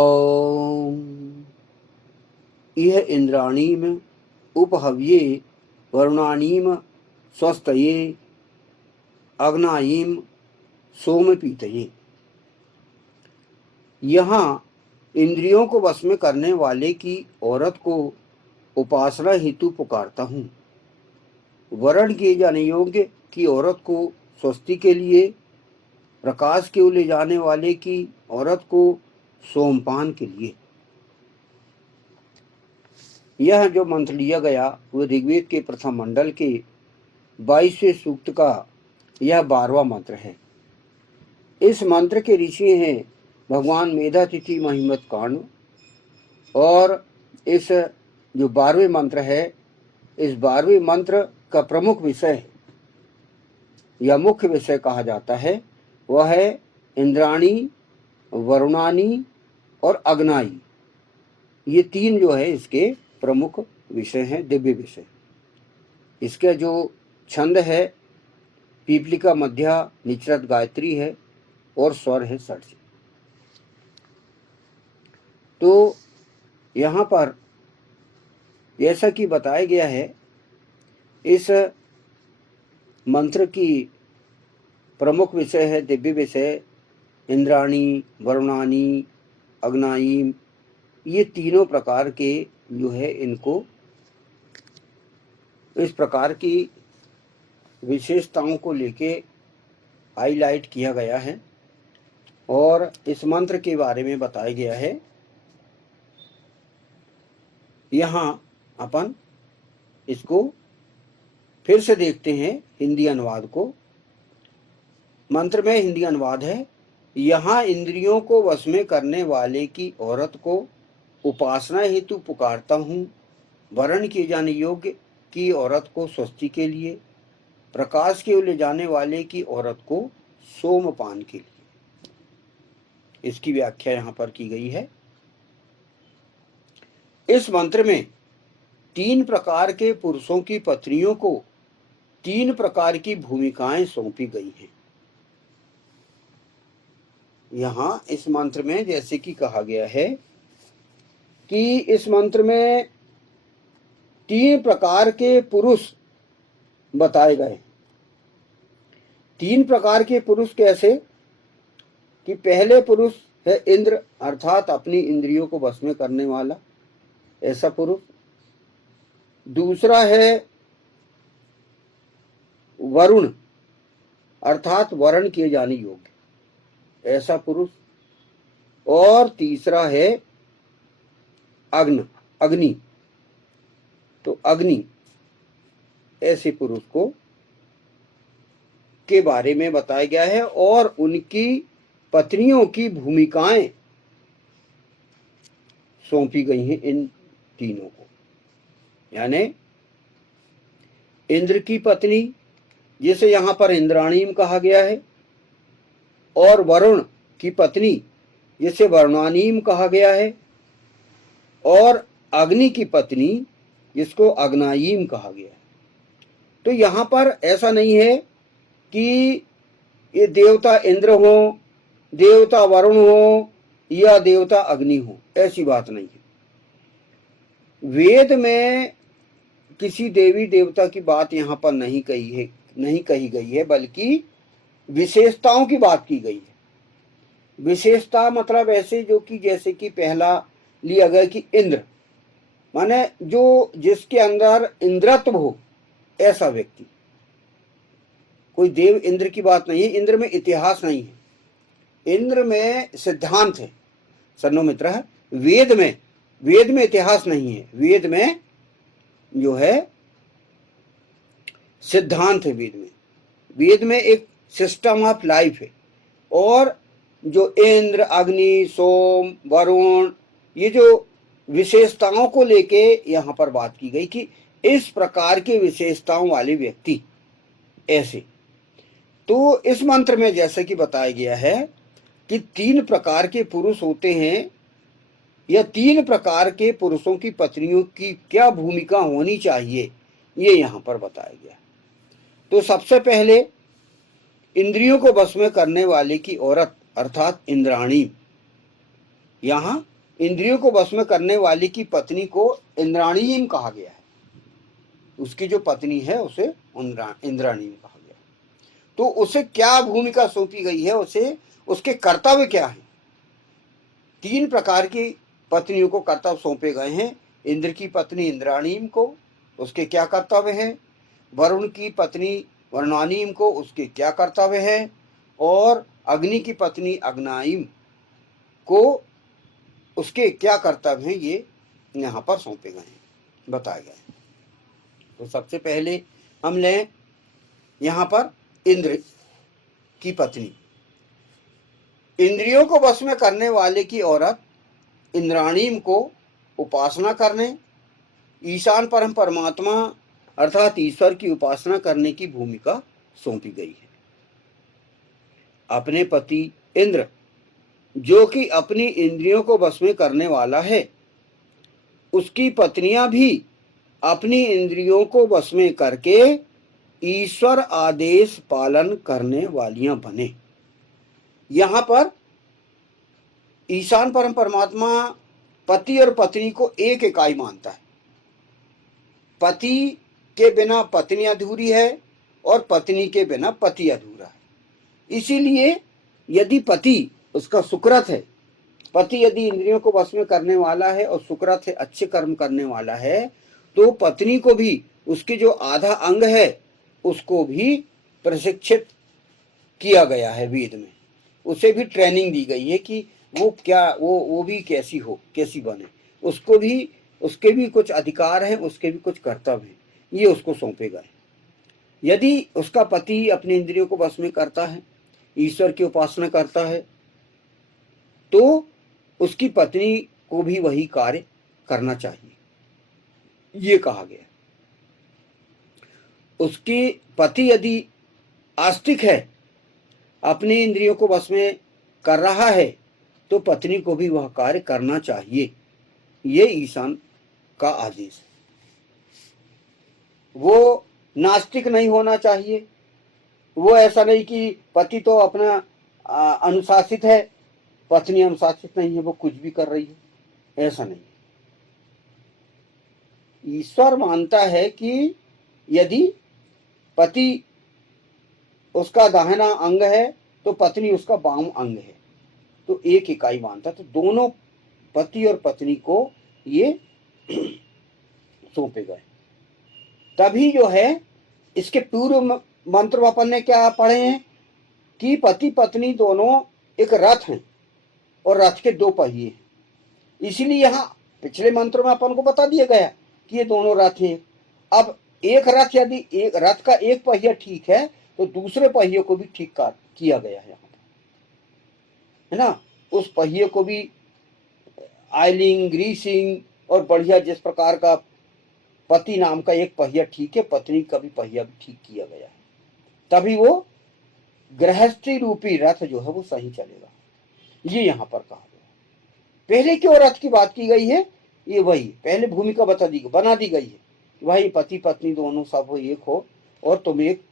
ॐ इह इन्द्राणीम् उपहव्ये वरुणानीम स्वस्तये अग्नायीम सोमपीतये। यहाँ इंद्रियों को वश में करने वाले की औरत को उपासना हेतु पुकारता हूँ। वरण किए जाने योग्य की औरत को स्वस्ति के लिए, प्रकाश के ले जाने वाले की औरत को सोमपान के लिए। यह जो मंत्र लिया गया वह ऋग्वेद के प्रथम मंडल के 22वें सूक्त का यह 12वां मंत्र है। इस मंत्र के ऋषि हैं भगवान मेधातिथि महिमत कर्ण, और इस जो 12वें मंत्र है, इस 12वें मंत्र का प्रमुख विषय या मुख्य विषय कहा जाता है वह है इंद्राणी, वरुणानी और अग्नाई। ये तीन जो है इसके प्रमुख विषय हैं, दिव्य विषय। इसका जो छंद है पीपलिका मध्या निचरत गायत्री है और स्वर है षट्ज। तो यहाँ पर जैसा कि बताया गया है, इस मंत्र की प्रमुख विषय है दिव्य विषय इंद्राणी, वरुणानी, अग्नायीम। ये तीनों प्रकार के जो है इनको इस प्रकार की विशेषताओं को लेके हाईलाइट किया गया है और इस मंत्र के बारे में बताया गया है। यहाँ अपन इसको फिर से देखते हैं हिंदी अनुवाद को। मंत्र में हिंदी अनुवाद है, यहाँ इंद्रियों को वश में करने वाले की औरत को उपासना हेतु पुकारता हूँ। वरण किए जाने योग्य की औरत को स्वस्ति के लिए, प्रकाश के ले जाने वाले की औरत को सोमपान के लिए। इसकी व्याख्या यहाँ पर की गई है। इस मंत्र में 3 प्रकार के पुरुषों की पत्नियों को 3 प्रकार की भूमिकाएं सौंपी गई हैं। यहाँ इस मंत्र में जैसे कि कहा गया है कि इस मंत्र में 3 प्रकार के पुरुष बताए गए। 3 प्रकार के पुरुष कैसे कि पहले पुरुष है इंद्र, अर्थात अपनी इंद्रियों को वश में करने वाला, ऐसा पुरुष। दूसरा है वरुण, अर्थात वरण किए जाने योग्य, ऐसा पुरुष। और तीसरा है अग्नि, तो अग्नि ऐसे पुरुष को के बारे में बताया गया है और उनकी पत्नियों की भूमिकाएं सौंपी गई हैं इन तीनों को। यानी इंद्र की पत्नी जिसे यहाँ पर इंद्राणीम कहा गया है, और वरुण की पत्नी जिसे वरुणानीम कहा गया है, और अग्नि की पत्नी जिसको अग्नायीम कहा गया है। तो यहाँ पर ऐसा नहीं है कि ये देवता इंद्र हो, देवता वरुण हो या देवता अग्नि हो, ऐसी बात नहीं है। वेद में किसी देवी देवता की बात यहाँ पर नहीं कही गई है, बल्कि विशेषताओं की बात की गई है। विशेषता मतलब ऐसे जो कि जैसे कि पहला लिया गया कि इंद्र, माने जो जिसके अंदर इंद्रत्व हो, ऐसा व्यक्ति। कोई देव इंद्र की बात नहीं है। इंद्र में इतिहास नहीं है, इंद्र में सिद्धांत है। सन्नो मित्र है, वेद में इतिहास नहीं है, वेद में जो है सिद्धांत है। वेद में एक सिस्टम ऑफ लाइफ है। और जो इंद्र, अग्नि, सोम, वरुण, ये जो विशेषताओं को लेके यहाँ पर बात की गई कि इस प्रकार के विशेषताओं वाले व्यक्ति ऐसे। तो इस मंत्र में जैसे कि बताया गया है कि 3 प्रकार के पुरुष होते हैं, या 3 प्रकार के पुरुषों की पत्नियों की क्या भूमिका होनी चाहिए, ये यहाँ पर बताया गया। तो सबसे पहले इंद्रियों को वश में करने वाले की औरत अर्थात इंद्राणी। यहाँ इंद्रियों को वश में करने वाली की पत्नी को इंद्राणीम कहा गया है। उसकी जो पत्नी है उसे इंद्राणीम कहा गया। तो उसे क्या भूमिका सौंपी गई है, उसे उसके कर्तव्य क्या है। 3 प्रकार की पत्नियों को कर्तव्य सौंपे गए हैं। इंद्र की पत्नी इंद्राणीम को उसके क्या कर्तव्य है, वरुण की पत्नी वरुणानीम को उसके क्या कर्तव्य है, और अग्नि की पत्नी अग्नाईम को उसके क्या कर्तव्य हैं, ये यहाँ पर सौंपे गए हैं, बताए गए हैं। तो सबसे पहले हम लें यहाँ पर इंद्र की पत्नी। इंद्रियों को वश में करने वाले की औरत इंद्राणीम को उपासना करने, ईशान परम परमात्मा अर्थात ईश्वर की उपासना करने की भूमिका सौंपी गई है। अपने पति इंद्र, जो कि अपनी इंद्रियों को वश में करने वाला है, उसकी पत्नियां भी अपनी इंद्रियों को वश में करके ईश्वर आदेश पालन करने वालियां बने। यहां पर ईशान परम परमात्मा पति और पत्नी को एक इकाई मानता है। पति के बिना पत्नी अधूरी है और पत्नी के बिना पति अधूरा है। इसीलिए यदि पति उसका सुकृत है, पति यदि इंद्रियों को वश में करने वाला है और सुकृत है, अच्छे कर्म करने वाला है, तो पत्नी को भी उसकी जो आधा अंग है उसको भी प्रशिक्षित किया गया है वेद में। उसे भी ट्रेनिंग दी गई है कि वो क्या वो भी कैसी हो, कैसी बने। उसको भी उसके भी कुछ अधिकार हैं, उसके भी कुछ कर्तव्य हैं, ये उसको सौंपे गए। यदि उसका पति अपनी इंद्रियों को वश में करता है, ईश्वर की उपासना करता है, तो उसकी पत्नी को भी वही कार्य करना चाहिए, ये कहा गया। उसकी पति यदि आस्तिक है, अपनी इंद्रियों को वश में कर रहा है, तो पत्नी को भी वह कार्य करना चाहिए, ये ईशान का आदेश है। वो नास्तिक नहीं होना चाहिए। वो ऐसा नहीं कि पति तो अपना अनुशासित है, पत्नी अनुशासित नहीं है, वो कुछ भी कर रही है, ऐसा नहीं। ईश्वर मानता है कि यदि पति उसका दाहिना अंग है तो पत्नी उसका बाम अंग है, तो एक इकाई मानता। तो दोनों पति और पत्नी को ये सौंपे गए। तभी जो है इसके पूर्व मंत्र अपन ने क्या पढ़े हैं कि पति पत्नी दोनों एक रथ हैं और रथ के 2 पहिए हैं। इसीलिए यहाँ पिछले मंत्र में अपन को बता दिया गया कि ये दोनों रथ हैं। अब एक रथ, यदि एक रथ का एक पहिया ठीक है तो दूसरे पहिए को भी ठीक किया गया है यहाँ पर, है ना। उस पहिए को भी ऑयलिंग, ग्रीसिंग और बढ़िया जिस प्रकार का पति नाम का एक पहिया ठीक है, पत्नी का भी पहिया भी ठीक किया गया है। तभी वो गृहस्थी रूपी रथ जो है वो सही चलेगा, ये यहाँ पर कहा गया। पहले क्यों रथ की बात की गई है, ये वही पहले भूमिका बना दी गई है। वही पति पत्नी दोनों सब हो, एक हो, और तुम एक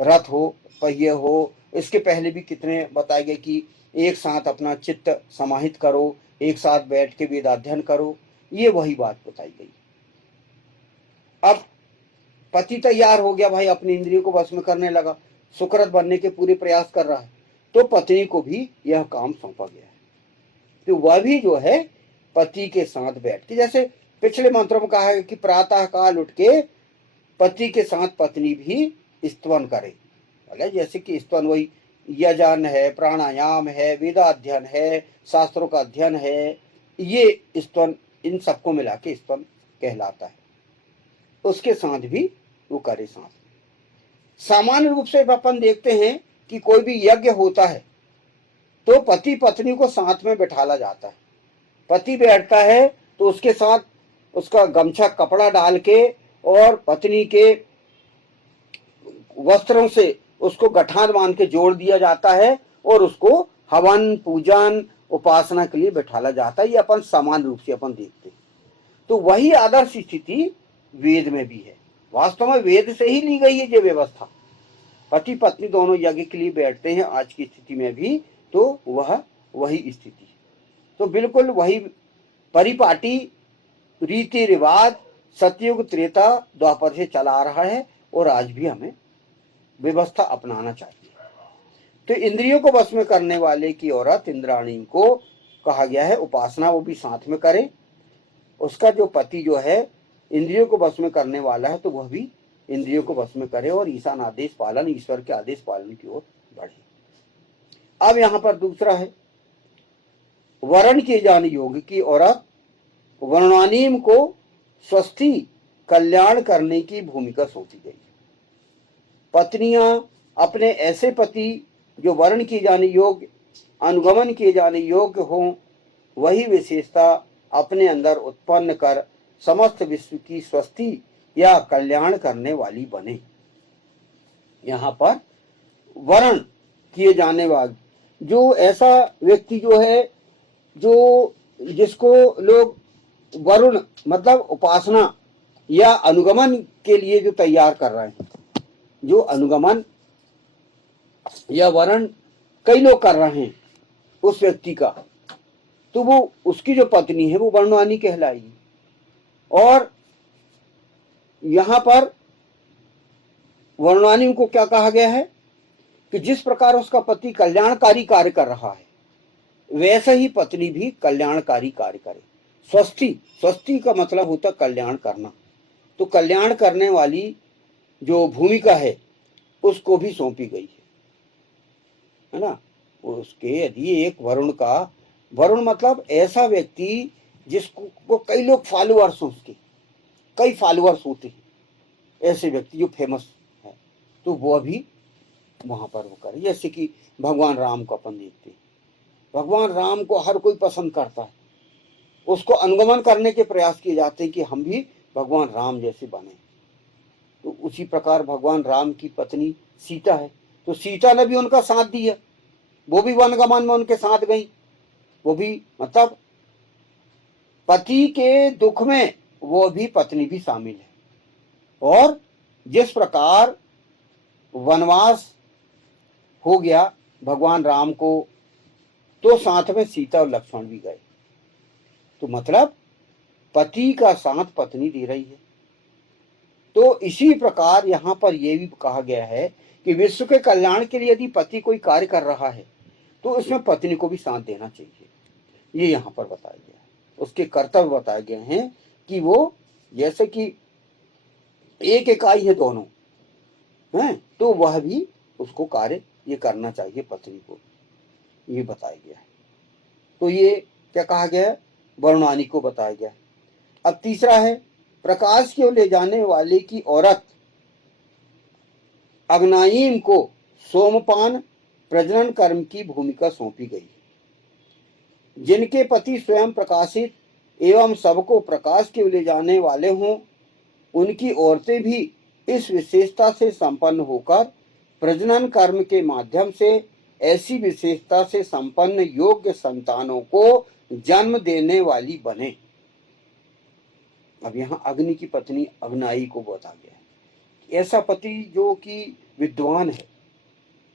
रथ हो, पहिए हो। इसके पहले भी कितने बताए गए कि एक साथ अपना चित्त समाहित करो, एक साथ बैठ के वेदाध्ययन करो, ये वही बात बताई गई। अब पति तैयार हो गया भाई, अपनी इंद्रियों को वश में करने लगा, सुकृत बनने के पूरे प्रयास कर रहा है, तो पत्नी को भी यह काम सौंपा गया है। तो वह भी जो है पति के साथ बैठ के, जैसे पिछले मंत्रों में कहा है कि प्रातः काल उठ के पति के साथ पत्नी भी स्तवन करे। जैसे कि स्तवन वही यजन है, प्राणायाम है, वेदाध्ययन है, शास्त्रों का अध्ययन है, ये स्तवन, इन सबको मिला के स्तवन कहलाता है। उसके साथ भी वो करे साथ। सामान्य रूप से अपन देखते हैं कि कोई भी यज्ञ होता है तो पति पत्नी को साथ में बैठाला जाता है। पति बैठता है तो उसके साथ उसका गमछा कपड़ा डाल के और पत्नी के वस्त्रों से उसको गठान बांध के जोड़ दिया जाता है और उसको हवन, पूजन, उपासना के लिए बैठाला जाता है। ये अपन समान रूप से अपन देखते हैं। तो वही आदर्श स्थिति वेद में भी है। वास्तव में वेद से ही ली गई है ये व्यवस्था। पति पत्नी दोनों यज्ञ के लिए बैठते हैं आज की स्थिति में भी, तो वह वही स्थिति है। तो बिल्कुल वही परिपाटी रीति रिवाज सतयुग त्रेता द्वापर से चला आ रहा है और आज भी हमें व्यवस्था अपनाना चाहिए। तो इंद्रियों को वश में करने वाले की औरत इंद्राणी को कहा गया है उपासना वो भी साथ में करे। उसका जो पति जो है इंद्रियों को वश में करने वाला है तो वह भी इंद्रियों को वश में करे और ईशान आदेश पालन ईश्वर के आदेश पालन की ओर बढ़े। अब यहां पर दूसरा है वर्ण किए जाने योग्य की औरत वर्णानीम को स्वस्थी कल्याण करने की भूमिका सौंपी गई। पत्नियां अपने ऐसे पति जो वर्ण किए जाने योग्य अनुगमन किए जाने योग्य हो वही विशेषता अपने अंदर उत्पन्न कर समस्त विश्व की स्वस्थी या कल्याण करने वाली बने। यहाँ पर वर्ण किए जाने वाले जो ऐसा व्यक्ति जो है जो जिसको लोग वरुण मतलब उपासना या अनुगमन के लिए जो तैयार कर रहे हैं, जो अनुगमन या वर्ण कई लोग कर रहे हैं उस व्यक्ति का, तो वो उसकी जो पत्नी है वो वर्णवानी कहलाएगी। और यहां पर वर्णवानी को क्या कहा गया है कि जिस प्रकार उसका पति कल्याणकारी कार्य कर रहा है वैसे ही पत्नी भी कल्याणकारी कार्य करे। स्वस्थी स्वस्थी का मतलब होता कल्याण करना, तो कल्याण करने वाली जो भूमिका है उसको भी सौंपी गई है ना। उसके यदि एक वरुण मतलब ऐसा व्यक्ति जिसको कई लोग फॉलोअर्स हैं, उसके कई फॉलोअर्स होते हैं, ऐसे व्यक्ति जो फेमस है तो वह भी वहां पर वो करे। जैसे कि भगवान राम को अपन देखते हैं, भगवान राम को हर कोई पसंद करता है, उसको अनुगमन करने के प्रयास किए जाते हैं कि हम भी भगवान राम जैसे बने। तो उसी प्रकार भगवान राम की पत्नी सीता है, तो सीता ने भी उनका साथ दिया, वो भी वनगमन में उनके साथ गई, वो भी मतलब पति के दुख में वो भी पत्नी भी शामिल है। और जिस प्रकार वनवास हो गया भगवान राम को तो साथ में सीता और लक्ष्मण भी गए, तो मतलब पति का साथ पत्नी दे रही है। तो इसी प्रकार यहाँ पर यह भी कहा गया है कि विश्व के कल्याण के लिए यदि पति कोई कार्य कर रहा है तो उसमें पत्नी को भी साथ देना चाहिए, ये यहाँ पर बताया गया है। उसके कर्तव्य बताए गए हैं कि वो जैसे कि एक इकाई है दोनों हैं, तो वह भी उसको कार्य ये करना चाहिए पत्नी को, ये बताया गया है। तो ये क्या कहा गया है, वर्णानी को बताया गया है। अब तीसरा है प्रकाश की ओर ले जाने वाले की औरत अग्नायीम को सोमपान प्रजनन कर्म की भूमिका सौंपी गई। जिनके पति स्वयं प्रकाशित एवं सबको प्रकाश की ओर ले जाने वाले हों उनकी औरतें भी इस विशेषता से संपन्न होकर प्रजनन कर्म के माध्यम से ऐसी विशेषता से संपन्न योग्य संतानों को जन्म देने वाली बने। अब यहाँ अग्नि की पत्नी अग्नाई को बता गया है, ऐसा पति जो कि विद्वान है,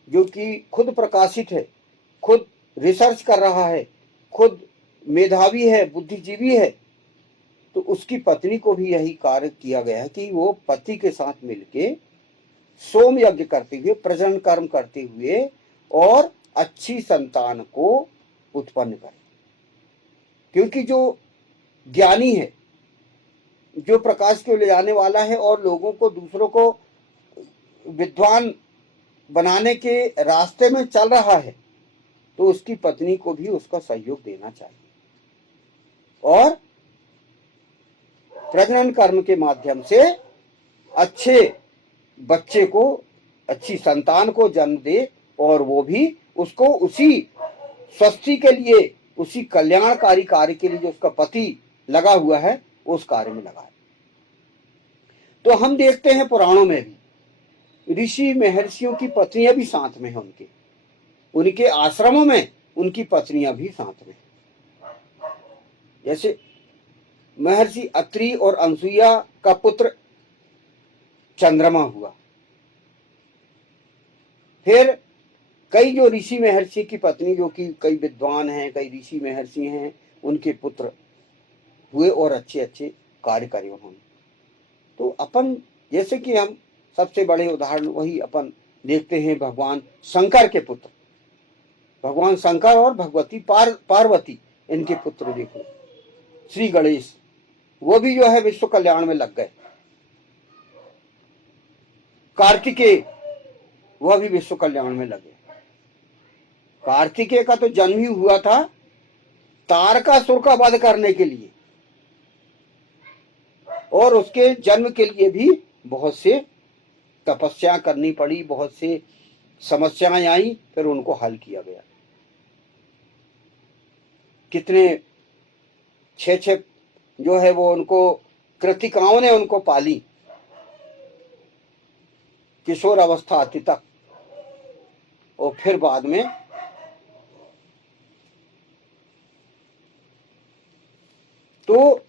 जो कि खुद प्रकाशित है, खुद रिसर्च कर रहा है, खुद मेधावी है, बुद्धिजीवी है, तो उसकी पत्नी को भी यही कार्य किया गया है कि वो पति के साथ मिलके सोम यज्ञ करते हुए प्रजनन कर्म करते हुए और अच्छी संतान को उत्पन्न करे। क्योंकि जो ज्ञानी है, जो प्रकाश को ले जाने वाला है और लोगों को दूसरों को विद्वान बनाने के रास्ते में चल रहा है, तो उसकी पत्नी को भी उसका सहयोग देना चाहिए और प्रजनन कर्म के माध्यम से अच्छे बच्चे को, अच्छी संतान को जन्म दे और वो भी उसको उसी स्वस्थी के लिए, उसी कल्याणकारी कार्य के लिए जो उसका पति लगा हुआ है उस कार्य में लगा है। तो हम देखते हैं पुराणों में भी ऋषि महर्षियों की पत्नियां भी साथ में हैं, उनके आश्रमों में उनकी पत्नियां भी साथ में। जैसे महर्षि अत्रि और अनसुईया का पुत्र चंद्रमा हुआ, फिर कई जो ऋषि महर्षि की पत्नी जो कि कई विद्वान हैं, कई ऋषि महर्षि हैं, उनके पुत्र हुए और अच्छे अच्छे कार्य करे उन्होंने। तो अपन जैसे कि हम सबसे बड़े उदाहरण वही अपन देखते हैं भगवान शंकर के पुत्र, भगवान शंकर और भगवती पार्वती, इनके पुत्र देखो श्री गणेश, वो भी जो है विश्व कल्याण में लग गए। कार्तिकेय, वह भी विश्व कल्याण में लगे। कार्तिकेय का तो जन्म ही हुआ था तारकासुर का वध करने के लिए, और उसके जन्म के लिए भी बहुत से तपस्या करनी पड़ी, बहुत से समस्याएं आई, फिर उनको हल किया गया। कितने छह जो है वो उनको कृतिकाओं ने उनको पाली किशोर अवस्था आती तक, और फिर बाद में तो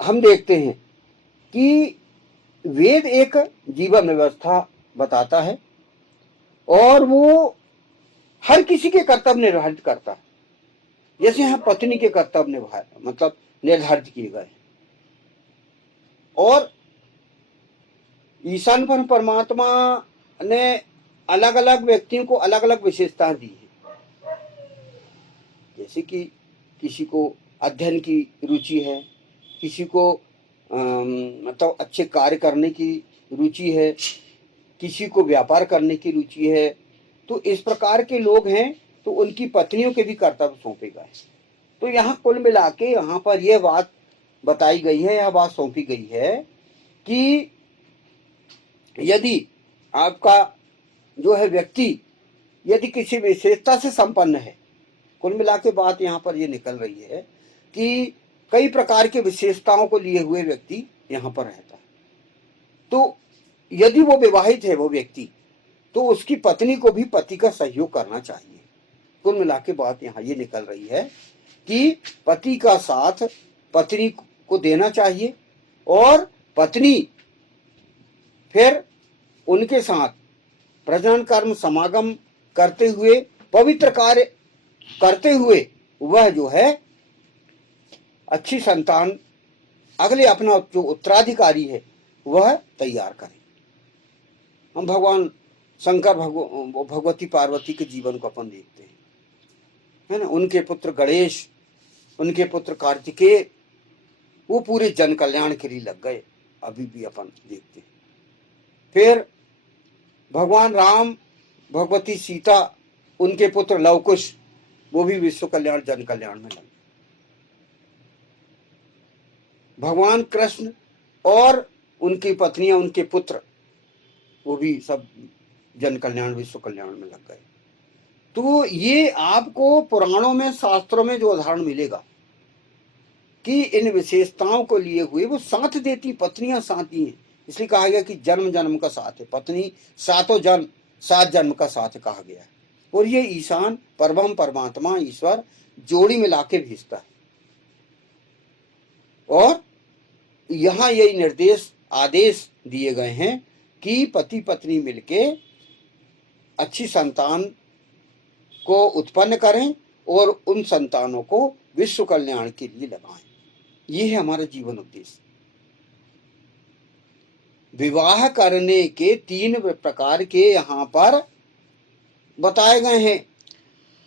हम देखते हैं कि वेद एक जीवन व्यवस्था बताता है और वो हर किसी के कर्तव्य निर्धारित करता है। जैसे यहाँ पत्नी के कर्तव्य निभाए मतलब निर्धारित किए गए, और ईशान पर परमात्मा ने अलग अलग व्यक्तियों को अलग अलग विशेषताएं दी है। जैसे कि किसी को अध्ययन की रुचि है, किसी को मतलब अच्छे कार्य करने की रुचि है, किसी को व्यापार करने की रुचि है। तो इस प्रकार के लोग हैं, तो उनकी पत्नियों के भी कर्तव्य सौंपे गए। तो यहाँ कुल मिला के यहाँ पर यह बात बताई गई है, यह बात सौंपी गई है कि यदि आपका जो है व्यक्ति यदि किसी विशेषता से संपन्न है, कुल मिला के बात यहाँ पर यह निकल रही है कि कई प्रकार के विशेषताओं को लिए हुए व्यक्ति यहाँ पर रहता है। तो यदि वो विवाहित है वो व्यक्ति, तो उसकी पत्नी को भी पति का सहयोग करना चाहिए। कुल मिला के बात यहाँ ये निकल रही है कि पति का साथ पत्नी को देना चाहिए, और पत्नी फिर उनके साथ प्रजनन कर्म समागम करते हुए, पवित्र कार्य करते हुए वह जो है अच्छी संतान, अगले अपना जो उत्तराधिकारी है वह तैयार करे। हम भगवान शंकर भगवती पार्वती के जीवन को अपन देखते हैं, है ना। उनके पुत्र गणेश, उनके पुत्र कार्तिकेय, वो पूरे जन कल्याण के लिए लग गए, अभी भी अपन देखते हैं। फिर भगवान राम, भगवती सीता, उनके पुत्र लवकुश, वो भी विश्व कल्याण जन कल्याण में लगे। भगवान कृष्ण और उनकी पत्नियां, उनके पुत्र, वो भी सब जन कल्याण विश्व कल्याण में लग गए। तो ये आपको पुराणों में, शास्त्रों में जो उदाहरण मिलेगा कि इन विशेषताओं को लिए हुए वो साथ देती पत्नियां साथी हैं। इसलिए कहा गया कि जन्म जन्म का साथ है, पत्नी सातों जन्म, 7 जन्म का साथ कहा गया है। और ये ईशान परम परमात्मा ईश्वर जोड़ी मिला के भेजता है, और यहाँ यही निर्देश आदेश दिए गए हैं कि पति पत्नी मिलके अच्छी संतान को उत्पन्न करें और उन संतानों को विश्व कल्याण के लिए लगाएं। ये है हमारा जीवन उद्देश्य। विवाह करने के 3 प्रकार के यहाँ पर बताए गए हैं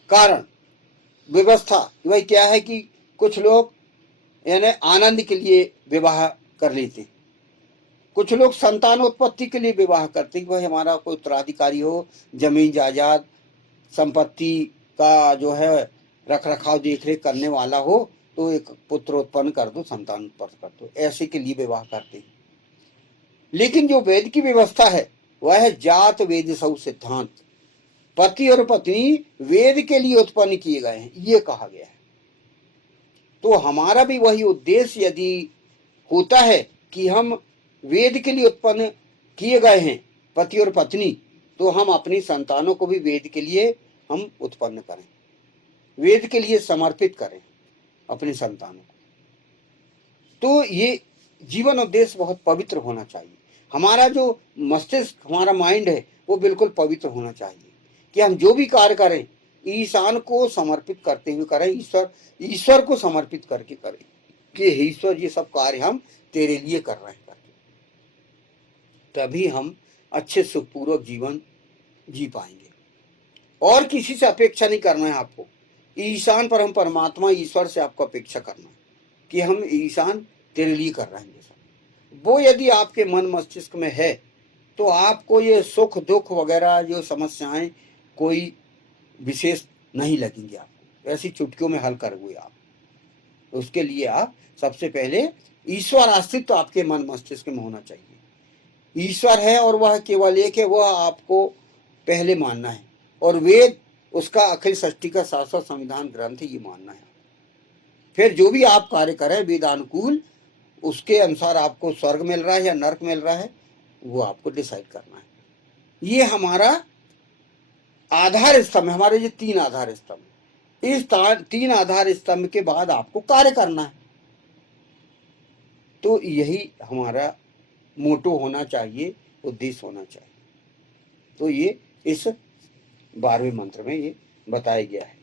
कारण, व्यवस्था। वही क्या है कि कुछ लोग यानी आनंद के लिए विवाह कर लेते हैं, कुछ लोग संतानोत्पत्ति के लिए विवाह करते हैं, वही हमारा कोई उत्तराधिकारी हो, जमीन जायदाद संपत्ति का जो है रख रखाव देख रेख करने वाला हो, तो एक पुत्र उत्पन्न कर दो, संतान उत्पन्न कर दो, ऐसे के लिए विवाह करते हैं। लेकिन जो वेद की व्यवस्था है वह है जात वेद सौ सिद्धांत, पति और पत्नी वेद के लिए उत्पन्न किए गए हैं, ये कहा गया है। तो हमारा भी वही उद्देश्य यदि होता है कि हम वेद के लिए उत्पन्न किए गए हैं पति और पत्नी, तो हम अपनी संतानों को भी वेद के लिए हम उत्पन्न करें, वेद के लिए समर्पित करें अपनी संतानों को। तो ये जीवन उद्देश्य बहुत पवित्र होना चाहिए। हमारा जो मस्तिष्क, हमारा माइंड है वो बिल्कुल पवित्र होना चाहिए कि हम जो भी कार्य करें ईशान को समर्पित करते हुए करें, ईश्वर को समर्पित करके करें कि हे ईश्वर ये सब कार्य हम तेरे लिए कर रहे हैं करके, तभी हम अच्छे सुखपूर्वक जीवन जी पाएंगे। और किसी से अपेक्षा नहीं करना है आपको, ईशान परम परमात्मा ईश्वर से आपको अपेक्षा करना है कि हम ईशान तेरे लिए कर रहे हैं। वो यदि आपके मन मस्तिष्क में है तो आपको ये सुख दुख वगैरह जो समस्याएं कोई विशेष नहीं लगेंगी, आपको ऐसी चुटकियों में हल कर हुए आप। तो उसके लिए आप सबसे पहले ईश्वर अस्तित्व आपके मन मस्तिष्क में होना चाहिए। ईश्वर है और वह केवल एक है, वह आपको पहले मानना है, और वेद उसका अखिल सृष्टि का शाश्वत संविधान ग्रंथ ये मानना है। फिर जो भी आप कार्य करें वेदानुकूल, उसके अनुसार आपको स्वर्ग मिल रहा है या नरक मिल रहा है, वो आपको डिसाइड करना है। ये हमारा आधार स्तंभ है, हमारे ये 3 आधार स्तंभ। इस 3 आधार स्तंभ के बाद आपको कार्य करना है। तो यही हमारा मोटो होना चाहिए, उद्देश्य होना चाहिए। तो ये इस 12वें मंत्र में ये बताया गया है।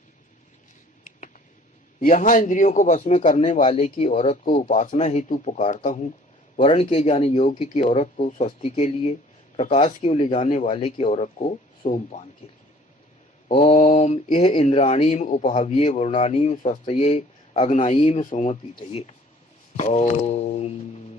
यहाँ इंद्रियों को वश में करने वाले की औरत को उपासना हेतु पुकारता हूँ, वर्ण के जाने योग्य की औरत को स्वस्ति के लिए, प्रकाश की ओर ले जाने वाले की औरत को सोमपान के लिए। ओम यह इंद्राणीम उपहव्ये वरुणानीम स्वस्तये अग्नाईम सोमपीतये। ओम।